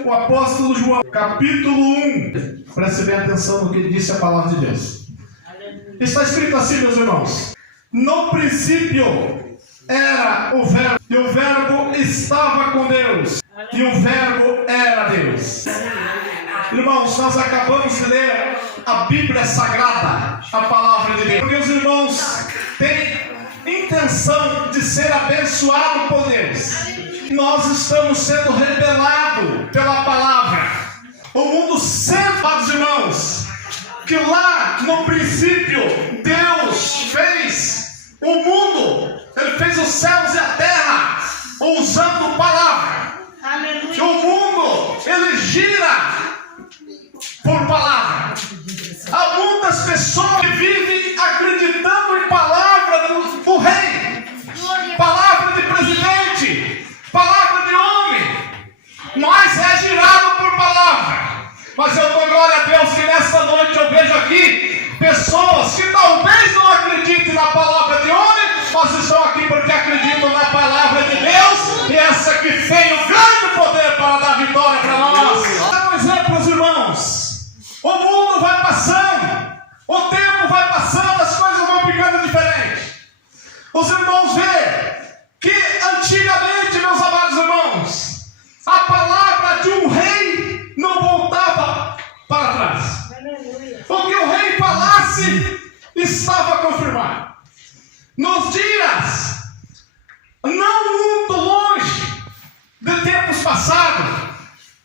Evangelho, o apóstolo João, capítulo 1. Preste bem atenção no que disse a palavra de Deus. Está escrito assim, meus irmãos: no princípio era o Verbo, e o Verbo estava com Deus, e o Verbo era Deus. Irmãos, nós acabamos de ler a Bíblia Sagrada, a palavra de Deus. Porque os irmãos têm intenção de ser abençoados por Deus. Nós estamos sendo revelados pela palavra. O mundo sempre, os irmãos, que lá no princípio Deus fez o mundo, Ele fez os céus e a terra, usando palavra. E o mundo, ele gira por palavra. Há muitas pessoas que vivem acreditando em palavra do rei, palavra de presidente, palavra de homem, mas é girado por palavra. Mas eu dou glória a Deus que nesta noite eu vejo aqui pessoas que talvez não acreditem na palavra de homem, mas estão aqui porque acreditam na palavra de Deus, e essa que tem o grande poder para dar vitória para nós. Dá um exemplo, os irmãos. O mundo vai passando, o tempo vai passando, as coisas vão ficando diferentes. Os irmãos veem que antigamente, meus amados irmãos, a palavra de um rei não voltava para trás. O que o rei falasse estava confirmado. Nos dias não muito longe de tempos passados,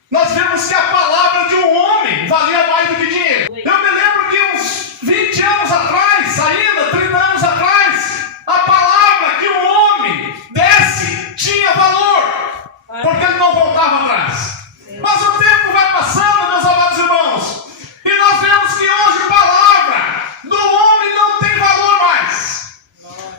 nós vemos que a palavra de um homem valia mais do que dinheiro. Eu me lembro que uns 20 anos atrás, ainda 30 anos atrás, a palavra que um homem desse tinha valor, porque ele não voltava atrás. Mas o tempo vai passando, meus amados irmãos, e nós vemos que hoje a palavra do homem não tem valor mais.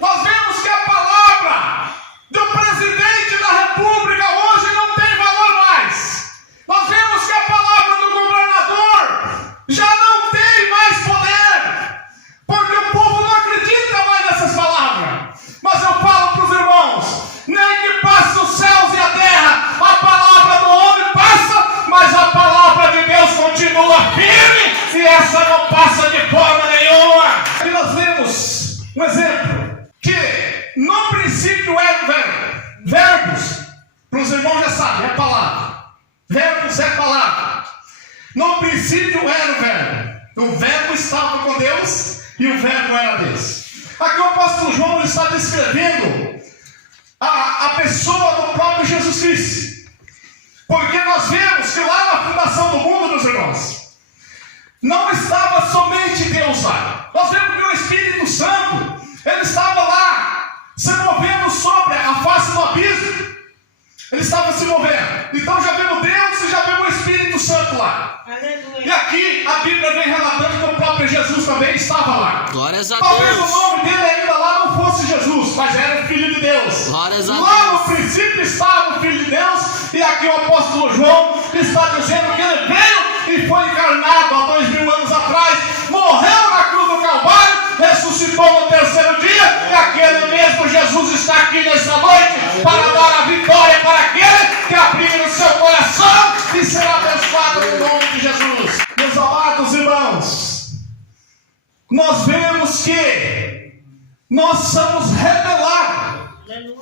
Nós vemos que a palavra do presidente da república hoje não tem valor mais. Nós vemos que a palavra do governador já não tem mais poder, porque o povo não acredita mais nessas palavras. Mas eu falo para os irmãos, nem que passe os céus e a terra, a palavra do homem passa, mas a palavra de Deus continua firme, e essa não passa de forma nenhuma. Aqui nós vemos um exemplo, que no princípio era o verbo. Verbos, para os irmãos já sabem, é palavra. Verbos é palavra. No princípio era o verbo. O verbo estava com Deus e o verbo era Deus. Aqui o apóstolo João está descrevendo a pessoa do próprio Jesus Cristo. Porque nós vemos que lá na fundação do mundo, meus irmãos, não estava somente Deus lá. Nós vemos que o Espírito Santo, ele estava lá, se movendo sobre a face do abismo. Ele estava se movendo. Então já vemos Deus e já vemos o Espírito Santo lá. Aleluia. E aqui a Bíblia vem relatando que o próprio Jesus também estava lá. Glórias a Talvez Deus. o nome dele ainda lá não fosse Jesus, mas era o Filho de Deus. Glórias a lá Deus. no princípio estava o Filho de Deus. E aqui o apóstolo João está dizendo que ele veio e foi encarnado há 2000 anos atrás, morreu na cruz do Calvário, ressuscitou no terceiro dia, e aquele mesmo Jesus está aqui nessa noite para dar a vitória para aquele que abrir o seu coração e será abençoado no nome de Jesus. Meus amados irmãos, nós vemos que nós somos revelados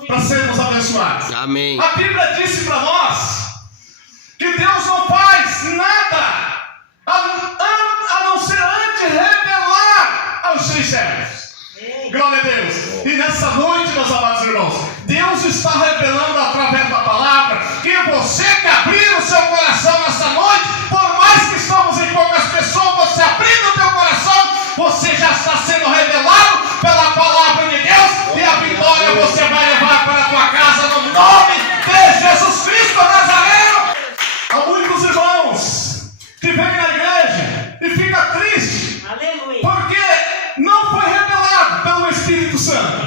para sermos abençoados. Amém. A Bíblia disse para nós que Deus não faz nada a não ser antes revelar aos seus servos. Glória a Deus. E nessa noite, meus amados irmãos, Deus está revelando através da palavra que você que abrir o seu coração nessa noite, por mais que estamos em poucas pessoas, você abrindo o teu coração, você já está sendo revelado pela palavra de Deus, e a vitória você vai levar para a tua casa no nome de Jesus Cristo Nazareno. Há muitos irmãos que vêm na igreja e ficam tristes, porque não foi revelado pelo Espírito Santo.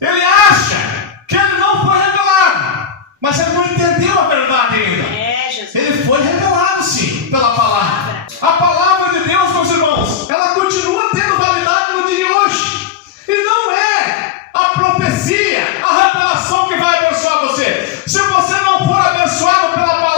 Ele acha que ele não foi revelado, mas ele não entendeu a verdade ainda. Ele foi revelado sim pela palavra. A palavra de Deus, meus irmãos, ela continua tendo validade no dia de hoje. E não é a profecia, a revelação que vai abençoar você. Se você não for abençoado pela palavra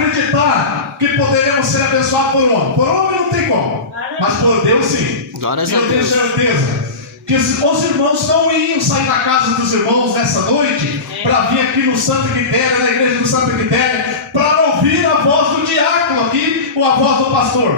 acreditar que poderemos ser abençoados por homem. Por homem não tem como, mas por Deus sim. E eu tenho certeza que os irmãos não iam sair da casa dos irmãos nessa noite para vir aqui no Santa Quitéria, na igreja do Santa Quitéria, para ouvir a voz do diácono aqui ou a voz do pastor.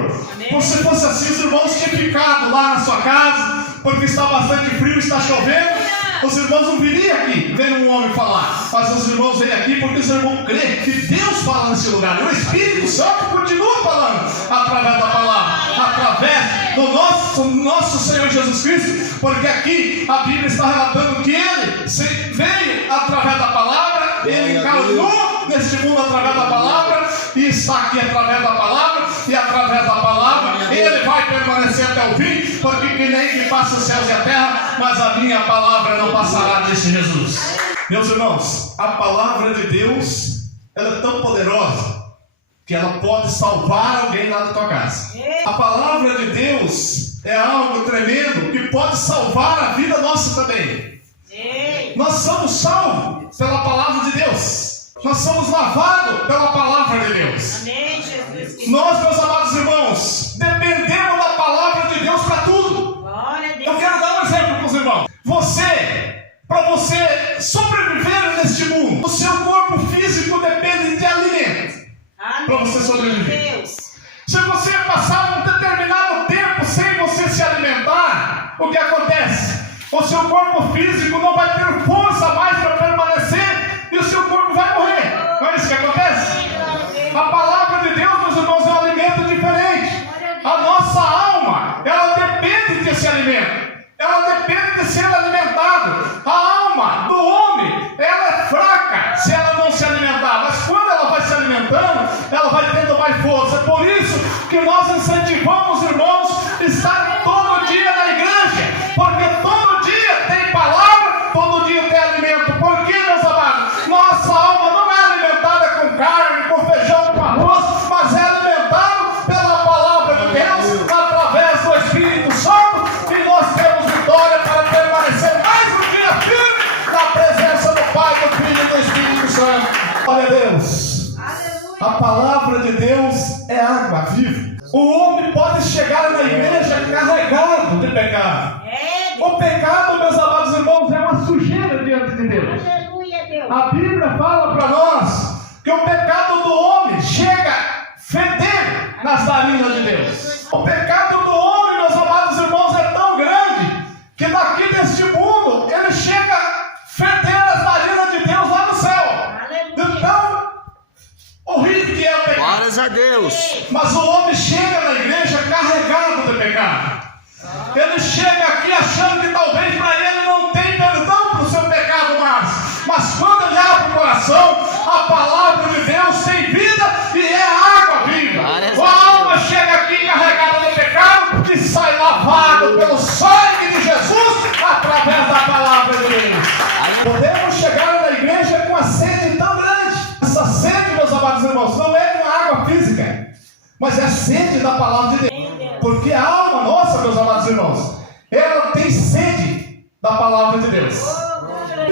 Porque se fosse assim, os irmãos tinham ficado lá na sua casa, porque está bastante frio, está chovendo. Os irmãos não viriam aqui ver um homem falar, mas os irmãos vêm aqui porque os irmãos creem que Deus fala nesse lugar. E o Espírito Santo continua falando através da palavra, através do nosso Senhor Jesus Cristo, porque aqui a Bíblia está relatando que Ele veio através da palavra, Ele encarnou neste mundo através da palavra, e está aqui através da palavra, e através da palavra Ele vai permanecer até o fim, porque que nem que passa os céus e a terra, mas a minha palavra não passará, disse Jesus. Meus irmãos, a palavra de Deus, ela é tão poderosa que ela pode salvar alguém lá da tua casa. A palavra de Deus é algo tremendo que pode salvar a vida nossa também. Nós somos salvos pela palavra de Deus. Nós somos lavados pela palavra de Deus. Nós, meus amados irmãos, dependemos da palavra de Deus para tudo. Eu quero dar um exemplo para os irmãos. Para você sobreviver neste mundo, o seu corpo físico depende de alimento. Para você sobreviver. Se você passar um determinado tempo sem você se alimentar, o que acontece? O seu corpo físico não vai ter força mais para permanecer e o seu corpo vai morrer. Não é isso que acontece? A palavra de Deus, meus irmãos, é um alimento diferente. A nossa alma, ela depende desse alimento. Ela depende de ser alimentado. A alma do homem, ela é fraca se ela não se alimentar. Mas quando ela vai se alimentando, ela vai tendo mais força. É por isso que nós incentivamos os irmãos a estarem todo dia na igreja. Porque todo dia tem palavra, todo dia tem alimento. Por quê, meus amados? Nossa alma não é alimentada com carne, com feijão, com arroz, mas é alimentada pela palavra de Deus, através do Espírito Santo, e nós temos vitória para permanecer mais um dia firme na presença do Pai, do Filho e do Espírito Santo. Glória a Deus. A palavra de Deus é água viva. O homem pode chegar na igreja carregado de pecado. O pecado, meus amados irmãos, é uma sujeira diante de Deus. A Bíblia fala para nós que o pecado do homem chega fedendo nas narinas de Deus. O pecado do homem, meus amados irmãos, é tão grande que daqui deste mundo ele chega fedendo as narinas de Deus lá no céu. Então, horrível que é o pecado. Glórias a Deus. Mas o homem chega na igreja carregado de pecado. Ele chega aqui achando que talvez para ele não tem perdão para o seu pecado mais. Mas quando ele abre o coração, a palavra de Deus tem vida e é água viva. A alma chega aqui carregada de pecado e sai lavado pelo sangue de Jesus através da palavra de Deus. Podemos chegar na igreja com a sede tão grande. Essa sede, meus amados irmãos, não é uma água física, mas é a sede da palavra de Deus. Porque a alma nossa, meus amados irmãos, ela tem sede da palavra de Deus.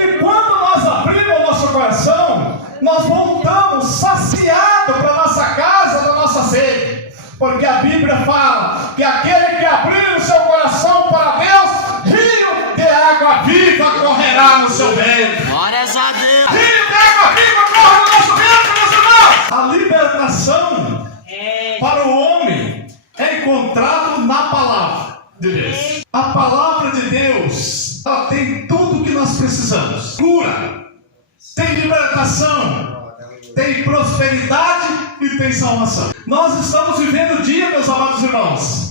E quando nós abrimos o nosso coração, nós voltamos saciados para a nossa casa, da nossa sede. Porque a Bíblia fala que aquele que abrir o seu coração para Deus, rio de água viva correrá no seu ventre. Glórias a Deus. Rio de água viva corre no nosso ventre, meus irmãos. A libertação para o homem é encontrado na palavra de Deus. A palavra de Deus, ela tem tudo o que nós precisamos. Cura, tem libertação, tem prosperidade e tem salvação. Nós estamos vivendo o dia, meus amados irmãos,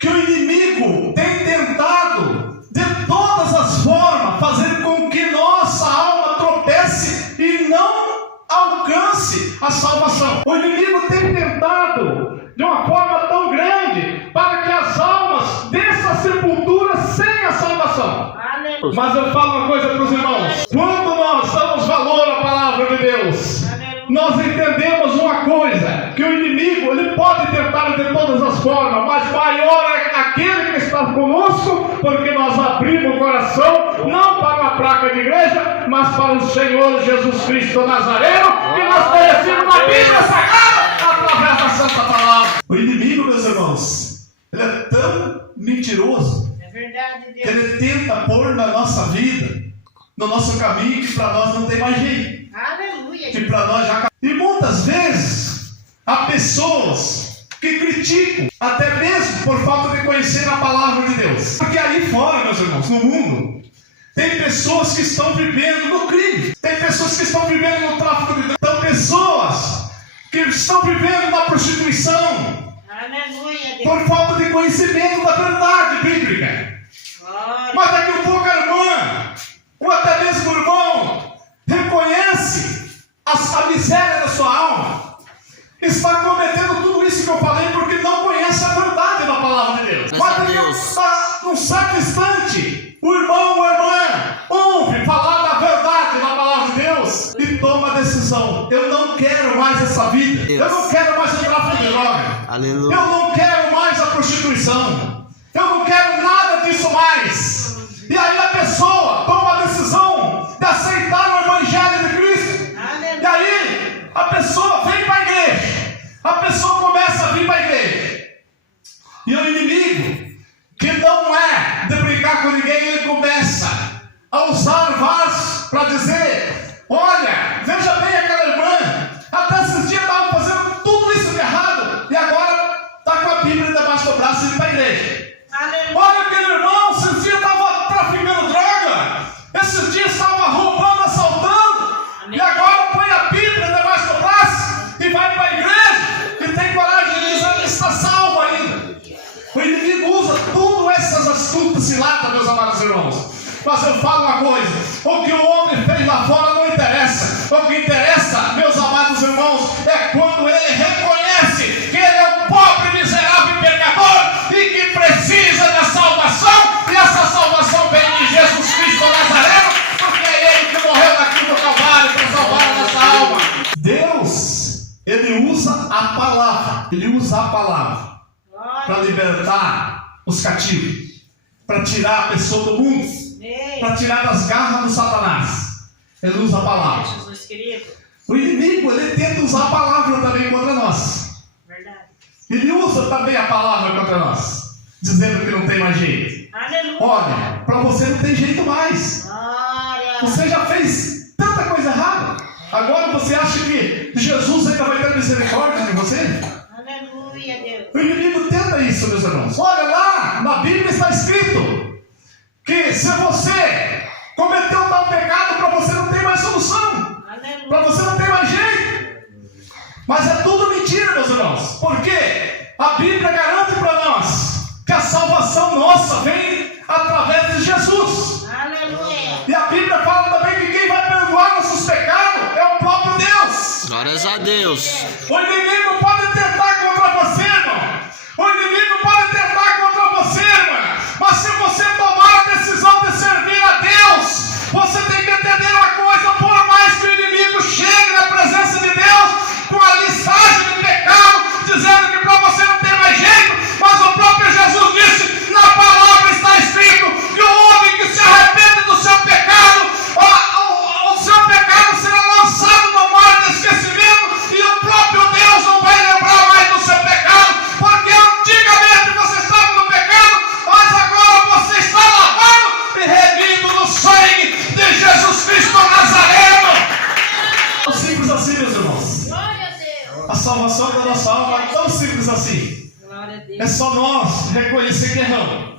que o inimigo tem tentado de todas as formas fazer com que nossa alma tropece e não alcance a salvação. O inimigo tem tentado de uma forma tão grande para que as almas desçam a sepultura sem a salvação. Mas eu falo uma coisa para os irmãos: quando nós damos valor à palavra de Deus, nós entendemos uma coisa, que o inimigo, ele pode tentar de todas as formas, mas maior é aquele que está conosco, porque nós abrimos o coração, não para uma placa de igreja, mas para o Senhor Jesus Cristo Nazareno, que nós conhecemos na Bíblia Sagrada, através da Santa Palavra. O inimigo, meus irmãos, ele é tão mentiroso, que ele tenta pôr na nossa vida, no nosso caminho, que para nós não tem mais jeito. Aleluia. Que para nós já... E muitas vezes há pessoas que criticam, até mesmo por falta de conhecer a palavra de Deus. Porque aí fora, meus irmãos, no mundo, tem pessoas que estão vivendo no crime, tem pessoas que estão vivendo no tráfico de drogas, tem pessoas que estão vivendo na prostituição. Aleluia. Por falta de conhecimento da verdade bíblica. Mas daqui a pouco a irmã, ou até mesmo o irmão, reconhece a miséria da sua alma, está cometendo tudo isso que eu falei porque não conhece a verdade da palavra de Deus. Mas daqui num certo instante, o irmão ou a irmã ouve falar da verdade da palavra de Deus e toma a decisão: eu não quero mais essa vida, eu não quero mais o tráfico de droga, eu não quero mais a prostituição, eu não quero nada disso mais. E aí a pessoa toma a decisão de aceitar o Evangelho de Cristo. E aí a pessoa vem para a igreja, a pessoa começa a vir para a igreja, e o inimigo, que não é de brincar com ninguém, ele começa a usar vasos para dizer: olha, veja bem aquela irmã, até esses dias estava fazendo tudo isso de errado, e agora está com a Bíblia debaixo do braço e indo para a igreja. Olha aquele irmão, esses dias estava traficando droga, esses dias estava roubando, assaltando, e agora põe a Bíblia debaixo do braço e vai para a igreja e tem coragem de dizer que está salvo ainda. O inimigo usa todas essas astutas ciladas, meus amados irmãos. Mas eu falo uma coisa: o que o homem fez lá fora não interessa. O que interessa, meus amados irmãos, é quando ele reconhece que ele é um pobre, miserável pecador e que precisa da salvação, e essa salvação vem de Jesus Cristo Nazareno, porque é ele que morreu na cruz do Calvário para salvar a nossa alma. Deus, ele usa a palavra, para libertar os cativos, para tirar a pessoa do mundo, para tirar das garras do Satanás. Ele usa a palavra. O inimigo, ele tenta usar a palavra também contra nós. Ele usa também a palavra contra nós, dizendo que não tem mais jeito. Olha, para você não tem jeito mais. Você já fez tanta coisa errada, agora você acha que Jesus ainda vai ter misericórdia de você? Aleluia, Deus. O inimigo tenta isso, meus irmãos. Olha lá, na Bíblia está escrito que se você cometeu tal pecado, para você não tem mais solução, para você não tem mais jeito. Mas é tudo mentira, meus irmãos, porque a Bíblia garante para nós que a salvação nossa vem através de Jesus. Aleluia. E a Bíblia fala também que quem vai perdoar nossos pecados é o próprio Deus. Glórias a Deus. O inimigo pode tentar contra você, irmão. O inimigo pode tentar contra você, irmã. Mas se você tomar a decisão de servir a Deus, você tem que entender uma coisa: por mais que o inimigo chegue na presença de Deus com a listagem de pecado, dizendo que para você não tem mais jeito, mas o próprio Jesus disse, na palavra está escrito, que o homem que se arrepende do seu pecado, o seu pecado será lançado no mar de esquecimento, e o próprio Deus não vai lembrar mais do seu pecado, porque antigamente você estava no pecado, mas agora você está lavado e remido no sangue de Jesus Cristo Nazareno. É simples assim, meus irmãos. A salvação da nossa alma é tão simples assim. É só nós reconhecer que erramos.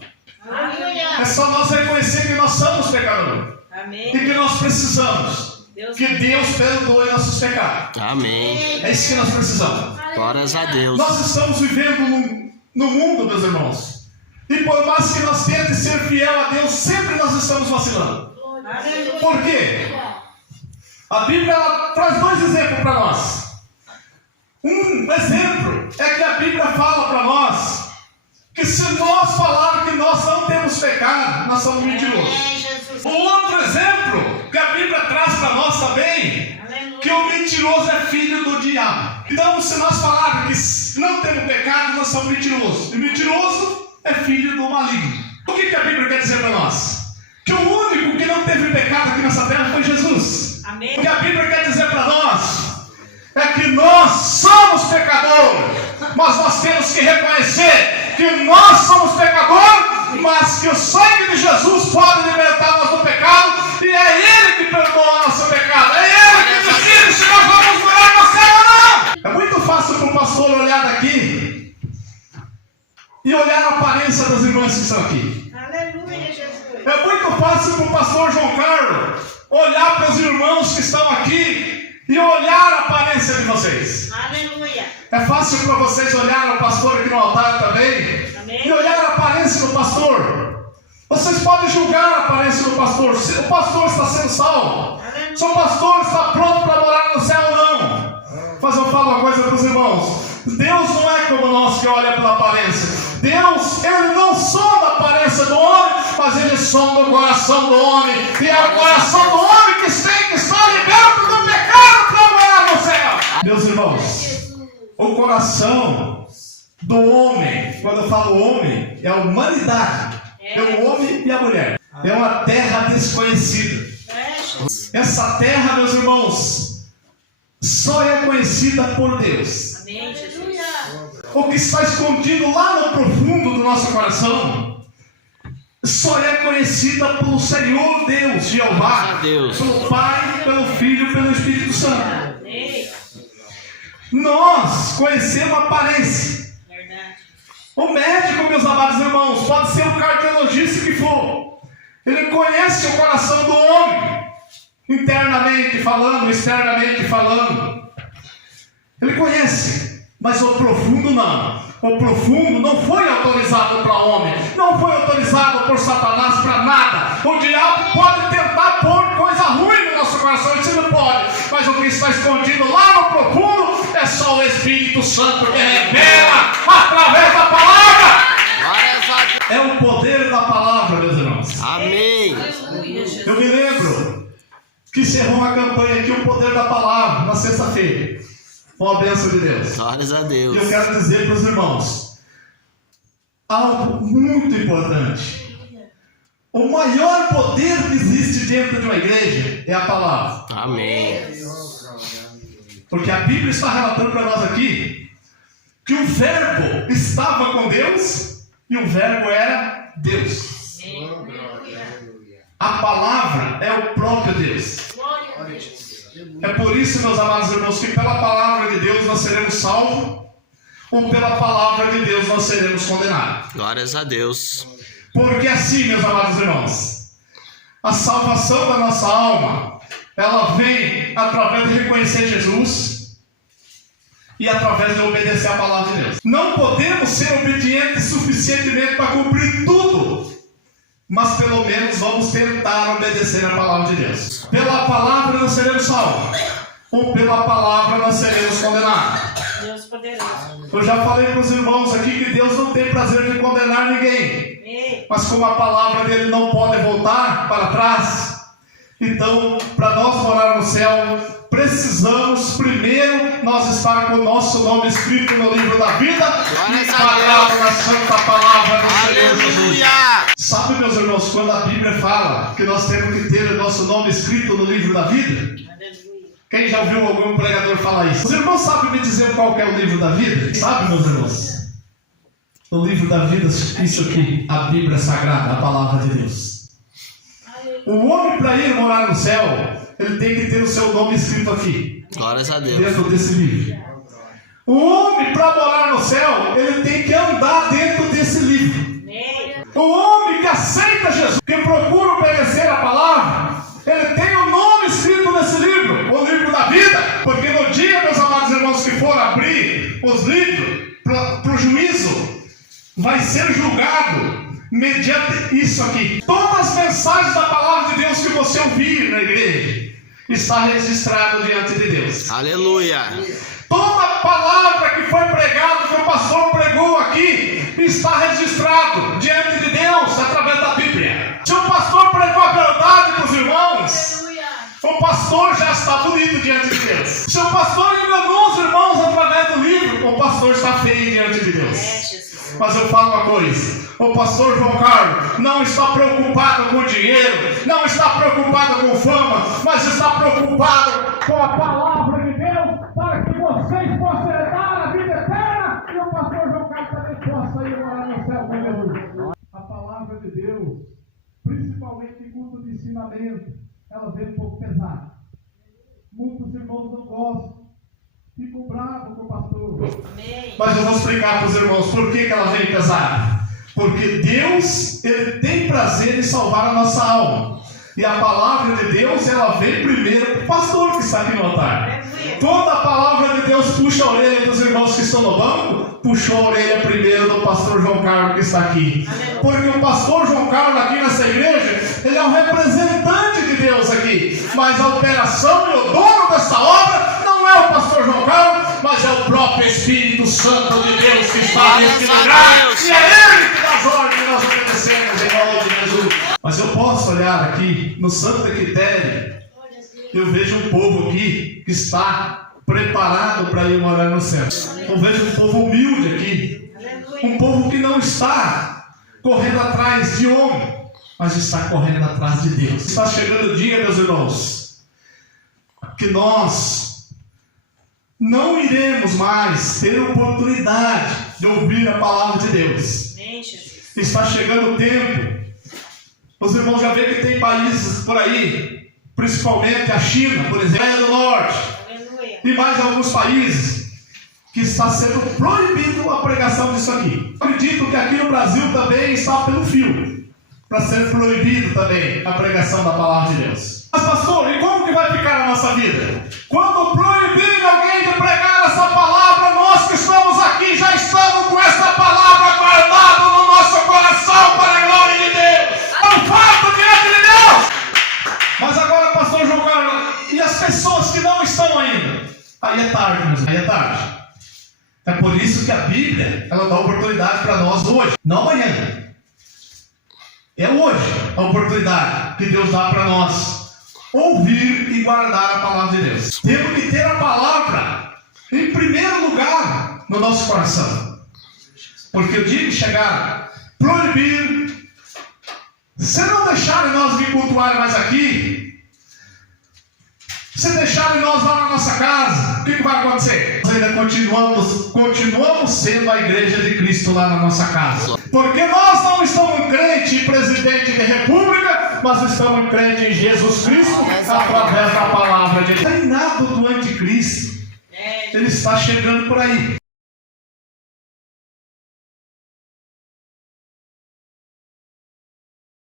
É só nós reconhecer que nós somos pecadores. Amém. E que nós precisamos que Deus perdoe nossos pecados. Amém. É isso que nós precisamos. Glórias a Deus. Nós estamos vivendo no mundo, meus irmãos, e por mais que nós tentemos ser fiel a Deus, sempre nós estamos vacilando. Por quê? A Bíblia ela traz dois exemplos para nós. Um exemplo é que a Bíblia fala para nós que se nós falarmos que nós não temos pecado, nós somos mentirosos. O outro exemplo que a Bíblia traz para nós também, que que o mentiroso é filho do diabo. Então, se nós falarmos que não temos pecado, nós somos mentirosos. E mentiroso é filho do maligno. O que a Bíblia quer dizer para nós? Que o único que não teve pecado aqui nessa terra foi Jesus. Amém. O que a Bíblia quer dizer para nós é que nós somos pecadores, mas nós temos que reconhecer que nós somos pecadores, mas que o sangue de Jesus pode libertar-nós do pecado, e é Ele que perdoa o nosso pecado, é Ele que decide se nós vamos morar no céu ou não. É muito fácil para o pastor olhar daqui e olhar a aparência das irmãs que estão aqui. Aleluia, Jesus. É muito fácil para o pastor João Carlos olhar para os irmãos que estão aqui e olhar a aparência de vocês. Aleluia. É fácil para vocês olhar o pastor aqui no altar também. Amém. E olhar a aparência do pastor. Vocês podem julgar a aparência do pastor. Se o pastor está sendo salvo, se o pastor está pronto para morar no céu ou não. Mas eu falo uma coisa para os irmãos: Deus não é como nós que olha pela aparência. Deus, Ele não sonda a aparência do homem, mas Ele sonda o coração do homem. E é o coração do homem que tem que estar liberto do pecado para morar no céu. Meus irmãos, o coração do homem, quando eu falo homem, é a humanidade. É o homem e a mulher. É uma terra desconhecida. Essa terra, meus irmãos, só é conhecida por Deus. Amém, Jesus. O que está escondido lá no profundo do nosso coração só é conhecida pelo Senhor Deus, Jeová, pelo Pai, pelo Filho e pelo Espírito Santo. Amém. Nós conhecemos a aparência. Verdade. O médico, meus amados irmãos, pode ser o cardiologista que for, ele conhece o coração do homem, internamente falando, externamente falando. Ele conhece, mas o profundo não. O profundo não foi autorizado para o homem, não foi autorizado por Satanás para nada. O diabo pode tentar pôr coisa ruim no nosso coração, isso não pode, mas o que está escondido lá no profundo é só o Espírito Santo que revela através da palavra. É o poder da palavra, meus irmãos. Amém. Eu me lembro que encerrou uma campanha aqui, o poder da palavra, na sexta-feira. Com a bênção de Deus. Glórias a E Deus. eu quero dizer para os irmãos algo muito importante. O maior poder que existe dentro de uma igreja é a palavra. Amém. Porque a Bíblia está relatando para nós aqui que o verbo estava com Deus e o verbo era Deus. A palavra é o próprio Deus. É por isso, meus amados irmãos, que pela palavra de Deus nós seremos salvos, ou pela palavra de Deus nós seremos condenados. Glórias a Deus. Porque assim, meus amados irmãos, a salvação da nossa alma, ela vem através de reconhecer Jesus e através de obedecer a palavra de Deus. Não podemos ser obedientes suficientemente para cumprir tudo, mas pelo menos vamos tentar obedecer a palavra de Deus. Pela palavra nós seremos salvos, ou pela palavra nós seremos condenados. Deus poderoso. Eu já falei para os irmãos aqui que Deus não tem prazer de condenar ninguém, mas como a palavra dele não pode voltar para trás, então para nós morar no céu, precisamos primeiro nós estar com o nosso nome escrito no livro da vida e falado na santa palavra do Senhor Jesus. Aleluia. Sabe, meus irmãos, quando a Bíblia fala que nós temos que ter o nosso nome escrito no livro da vida? Aleluia. Quem já ouviu algum pregador falar isso? Os irmãos sabem me dizer qual que é o livro da vida? Sabe, meus irmãos? No livro da vida, isso aqui, a Bíblia Sagrada, a palavra de Deus. O homem, para ir morar no céu, ele tem que ter o seu nome escrito aqui, Glórias a Deus. dentro desse livro. O homem, para morar no céu, ele tem que andar dentro desse livro. O homem que aceita Jesus, que procura obedecer a palavra, ele tem o nome escrito nesse livro, o livro da vida, porque no dia, meus amados irmãos, que for abrir os livros para o juízo, vai ser julgado mediante isso aqui. Todas as mensagens da palavra de Deus que você ouvir na igreja está registrado diante de Deus. Aleluia. Toda palavra que foi pregada, que o pastor pregou aqui, está registrado diante de Deus através da Bíblia. Se o pastor pregou a verdade para os irmãos, o pastor já está está bonito diante de Deus. Se o pastor enganou os irmãos através do livro, o pastor está feio diante de Deus. Jesus. Mas eu falo uma coisa: o pastor João Carlos não está preocupado com dinheiro, não está preocupado com fama, mas está preocupado com a palavra de Deus, para que vocês possam herdar a vida eterna e o pastor João Carlos também possa ir morar no céu com Jesus. A palavra de Deus, principalmente em culto de ensinamento, ela vem um pouco pesada. Muitos irmãos não gostam, ficam bravos com o pastor. Amém. Mas eu vou explicar para os irmãos por que ela vem pesada. Porque Deus, Ele tem prazer em salvar a nossa alma. E a palavra de Deus, ela vem primeiro para o pastor que está aqui no altar. Toda a palavra de Deus puxa a orelha dos irmãos que estão no banco, puxou a orelha primeiro do pastor João Carlos que está aqui. Porque o pastor João Carlos aqui nessa igreja, ele é um representante de Deus aqui. Mas a operação e o dono dessa obra não é o pastor João Carlos, mas é o próprio Espírito Santo de Deus que está neste lugar. E é Ele que dá as ordens que nós obedecemos em nome de Jesus. Mas eu posso olhar aqui no Santa Quitéria, eu vejo um povo aqui que está preparado para ir morar no céu. Eu vejo um povo humilde aqui, um povo que não está correndo atrás de homem, mas está correndo atrás de Deus. Está chegando o dia, meus irmãos, que nós não iremos mais ter oportunidade de ouvir a palavra de Deus. Amém, Jesus. Está chegando o tempo. Os irmãos já veem que tem países por aí, principalmente a China, por exemplo, a Coreia do Norte, Aleluia. e mais alguns países, que está sendo proibido a pregação disso aqui. Eu acredito que aqui no Brasil também está pelo fio, para ser proibido também a pregação da palavra de Deus. Mas pastor, e como que vai ficar a nossa vida? Quando proibir alguém de pregar essa palavra, nós que estamos aqui já estamos com essa palavra guardada no nosso coração para a glória de Deus. É um fato diante de Deus. Mas agora, pastor João Carlos, e as pessoas que não estão ainda? Aí é tarde, meus irmãos, aí é tarde. É por isso que a Bíblia, ela dá oportunidade para nós hoje, não amanhã. É hoje a oportunidade que Deus dá para nós ouvir e guardar a palavra de Deus. Temos que ter a palavra em primeiro lugar no nosso coração. Porque o dia que chegar, proibir, se não deixarem nós vir cultuar mais aqui, se deixarem nós lá na nossa casa, o que vai acontecer? Nós ainda continuamos sendo a igreja de Cristo lá na nossa casa. Porque nós não estamos crente em presidente de república, mas estamos crente em Jesus Cristo através da palavra de Deus. O reinado do anticristo, ele está chegando por aí.